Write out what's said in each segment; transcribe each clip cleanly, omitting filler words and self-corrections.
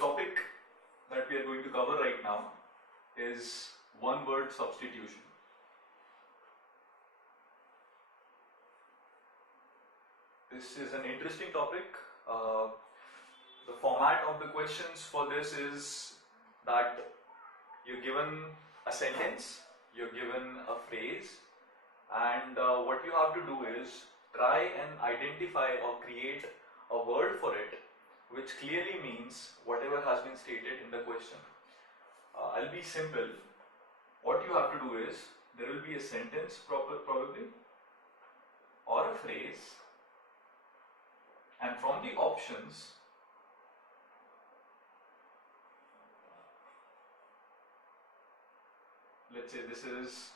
topic that we are going to cover right now is one word substitution. This is an interesting topic. The format of the questions for this is that you're given a sentence, you're given a phrase, and what you have to do is try and identify or create a word for it which clearly means whatever has been stated in the question. I'll be simple. What you have to do is, there will be a sentence probably, or a phrase, and from the options let's say this is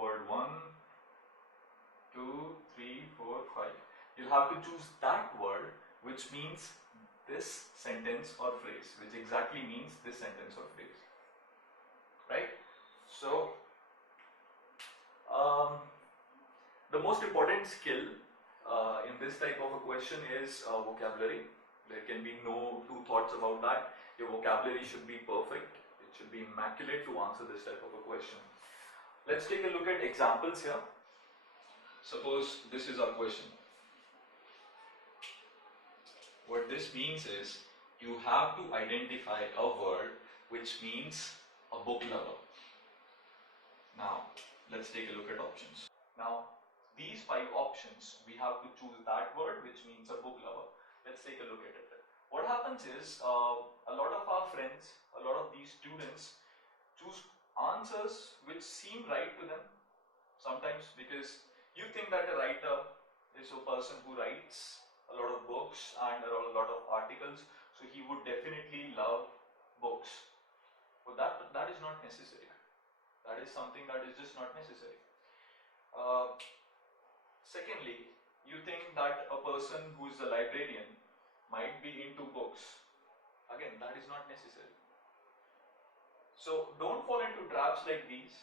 word 1, 2, 3, 4, 5. You'll have to choose that word which means this sentence or phrase, which exactly means this sentence or phrase, right? So the most important skill in this type of a question is vocabulary. There can be no two thoughts about that. Your vocabulary should be perfect. It should be immaculate to answer this type of a question. Let's take a look at examples here. Suppose this is our question. What this means is you have to identify a word which means a book lover. Now, let's take a look at options. Now, these 5 options, we have to choose that word which means a book lover. Let's take a look at it. What happens is, a lot of our friends, a lot of these students choose answers which seem right to them sometimes, because you think that a writer is a person who writes a lot of books and a lot of articles, so he would definitely love books. But that is not necessary. That is something that is just not necessary. Secondly, you think that a person who is a librarian might be into books. Again, that is not necessary. So don't fall into traps like these.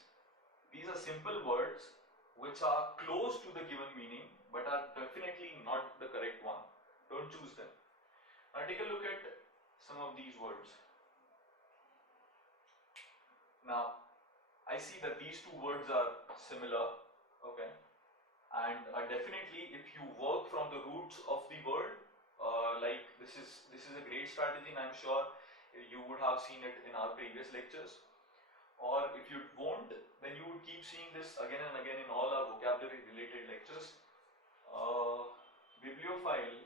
These are simple words which are close to the given meaning but are definitely not the correct one. Don't choose them. Now take a look at some of these words. Now I see that these 2 words are similar, okay, and definitely if you work from the roots of the word, like this is a great strategy, and I'm sure you would have seen it in our previous lectures. Or if you won't, then you would keep seeing this again and again in all our vocabulary related lectures. Bibliophile.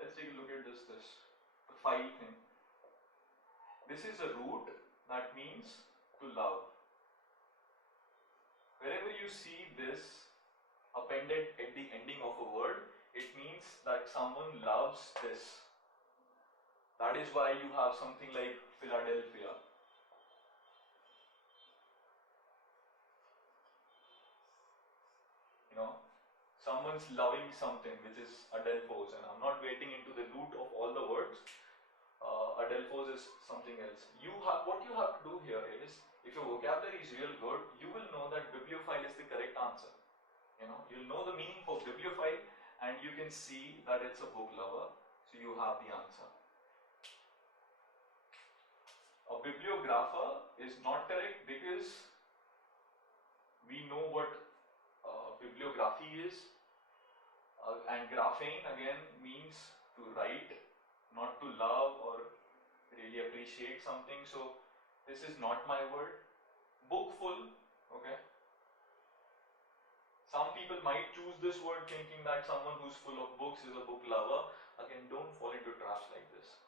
Let's take a look at this the file thing. This is a root that means to love. Wherever you see this appended at the ending of a word, it means that someone loves this. That is why you have something like Philadelphia. You know, someone's loving something, which is Adelphos, and I'm not getting into the root of all the words. Adelphos is something else. What you have to do here is, if your vocabulary is real good, you will know that bibliophile is the correct answer. You know, you'll know the meaning for bibliophile, and you can see that it's a book lover, so you have the answer. A bibliographer is not correct because we know what bibliography is, and graphene again means to write, not to love or really appreciate something, so this is not my word. Bookful, okay. Some people might choose this word thinking that someone who's full of books is a book lover. Again, don't fall into traps like this.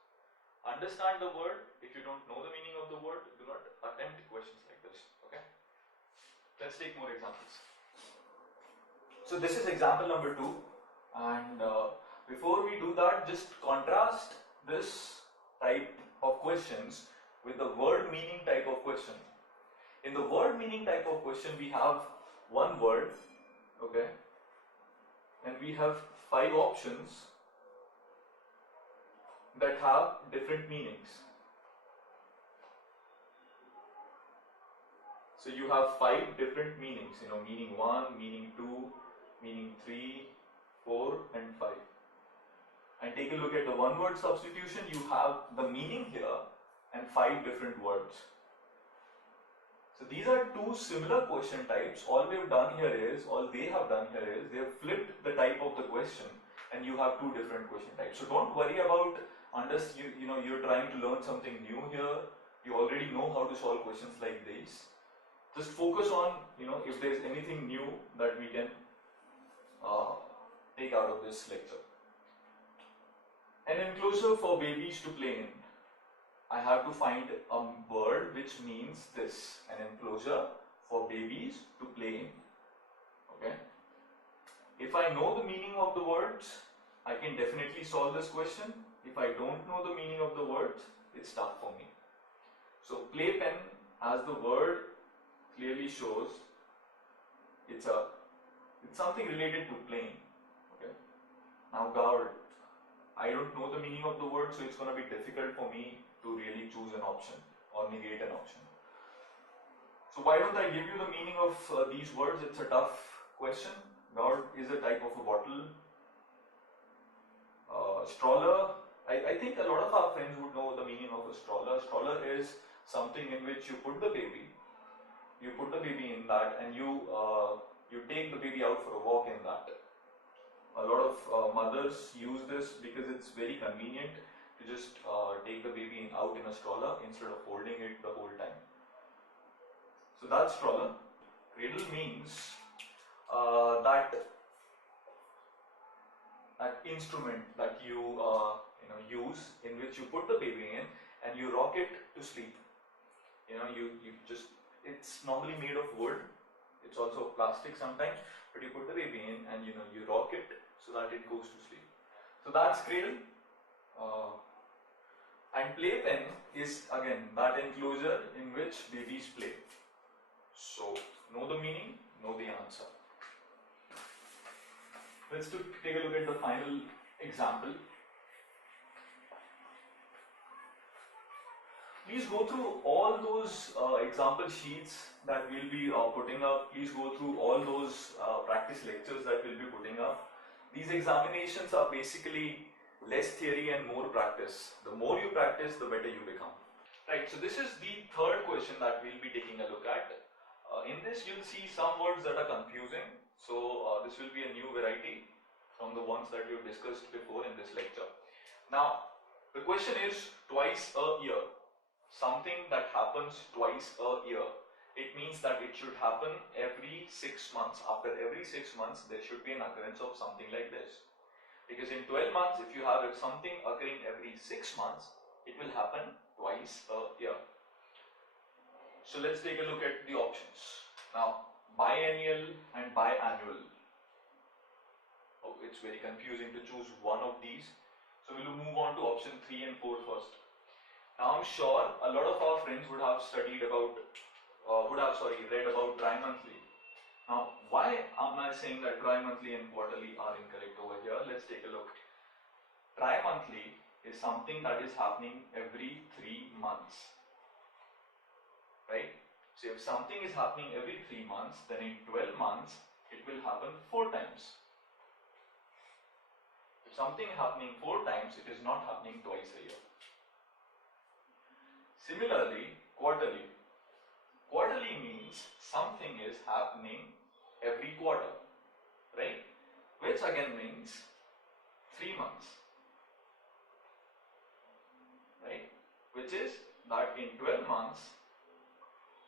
Understand the word. If you don't know the meaning of the word, do not attempt questions like this, okay. Let's take more examples. So this is example number 2, and before we do that, just contrast this type of questions with the word meaning type of question. In the word meaning type of question, we have one word, okay, and we have 5 options that have different meanings. So you have 5 different meanings, meaning 1, meaning 2, meaning 3, 4 and 5. and take a look at the one word substitution, you have the meaning here and 5 different words. So these are two similar question types. All they have done here is they have flipped the type of the question and you have two different question types. So don't worry about you're trying to learn something new here. You already know how to solve questions like these. Just focus on if there is anything new that we can take out of this lecture. An enclosure for babies to play in. I have to find a word which means this, an enclosure for babies to play in. Okay. If I know the meaning of the words, I can definitely solve this question. If I don't know the meaning of the words, it's tough for me. So playpen, as the word clearly shows, it's something related to playing. Okay. Now gourd, I don't know the meaning of the word, so it's going to be difficult for me to really choose an option or negate an option. So why don't I give you the meaning of these words? It's a tough question. Gourd is a type of a bottle. Stroller, I think a lot of our friends would know the meaning of a stroller. Stroller is something in which you put the baby in that, and you take the baby out for a walk in that. A lot of mothers use this because it's very convenient to just take the baby out in a stroller instead of holding it the whole time. So that's stroller. Cradle means that instrument that you use, in which you put the baby in and you rock it to sleep. It's normally made of wood. It's also plastic sometimes, but you put the baby in and you rock it so that it goes to sleep. So that's cradle. And playpen is again that enclosure in which babies play. So know the meaning, know the answer. Let's take a look at the final example. Please go through all those example sheets that we'll be putting up. Please go through all those practice lectures that we'll be putting up. These examinations are basically less theory and more practice. The more you practice, the better you become. Right, so this is the third question that we'll be taking a look at. In this, you'll see some words that are confusing. So this will be a new variety from the ones that we've discussed before in this lecture. Now, the question is twice a year. Something that happens twice a year. It means that it should happen every 6 months. After every 6 months, there should be an occurrence of something like this. Because in 12 months, if you have something occurring every 6 months, it will happen twice a year. So let's take a look at the options. Now, biennial and biannual. Oh, it's very confusing to choose one of these. So we'll move on to option 3 and 4 first. Now I'm sure a lot of our friends would have read about tri-monthly. Now, why am I saying that tri-monthly and quarterly are incorrect over here? Let's take a look. Tri-monthly is something that is happening every 3 months. Right? So if something is happening every 3 months, then in 12 months, it will happen 4 times. If something is happening 4 times, it is not happening twice a year. Similarly, quarterly. Quarterly means something is happening every quarter, right? Which again means 3 months, right? Which is that in 12 months,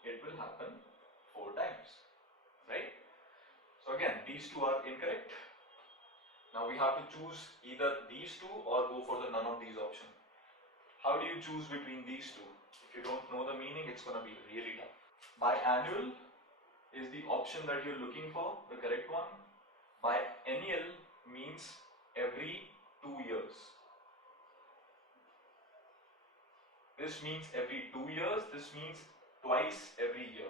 it will happen 4 times, right? So again, these two are incorrect. Now we have to choose either these two or go for the none of these option. How do you choose between these two? If you don't know the meaning, it's going to be really tough. Biannual is the option that you're looking for, the correct one. Biennial means every 2 years. This means every 2 years, this means twice every year.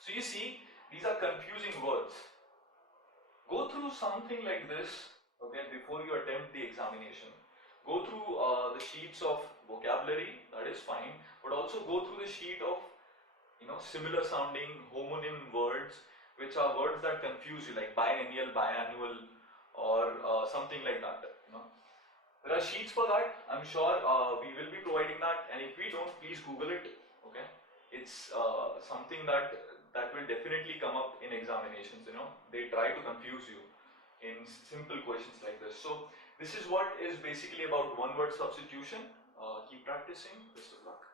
So you see, these are confusing words. Go through something like this, okay, before you attempt the examination. Go through the sheets of vocabulary, that is fine, but also go through the sheet of similar sounding homonym words, which are words that confuse you, like biennial, biannual, or something like that. There are sheets for that. I'm sure we will be providing that, and if we don't, please Google it. Okay, it's something that will definitely come up in examinations. You know, they try to confuse you in simple questions like this. So this is what is basically about one word substitution. Keep practicing. Best of luck.